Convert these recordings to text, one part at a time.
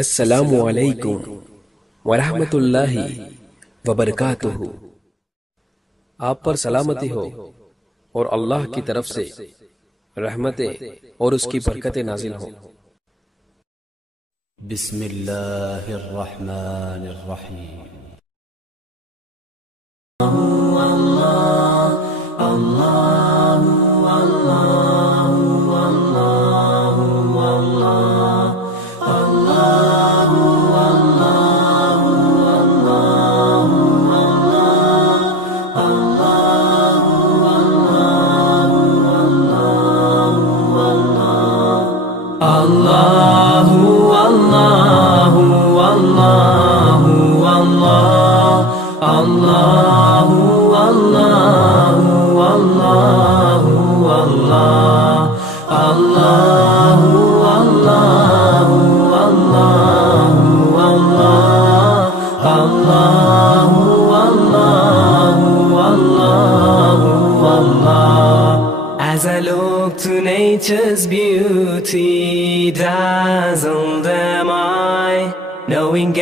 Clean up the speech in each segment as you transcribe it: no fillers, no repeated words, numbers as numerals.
السلام علیکم ورحمۃ اللہ وبرکاتہ۔ آپ پر سلامتی ہو اور اللہ کی طرف سے رحمتیں اور اس کی برکتیں نازل ہوں۔ بسم اللہ الرحمن الرحیم۔ As I look to nature's beauty, dazzled am I, knowing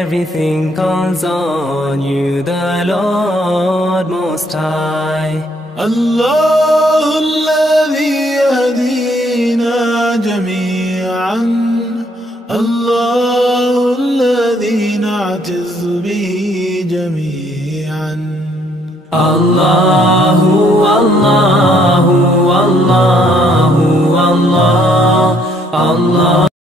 everything calls on you, the Lord Most High. الله الذي يهدينا جميعا، الله الذي نعتز به جميعا. الله الله الله الله الله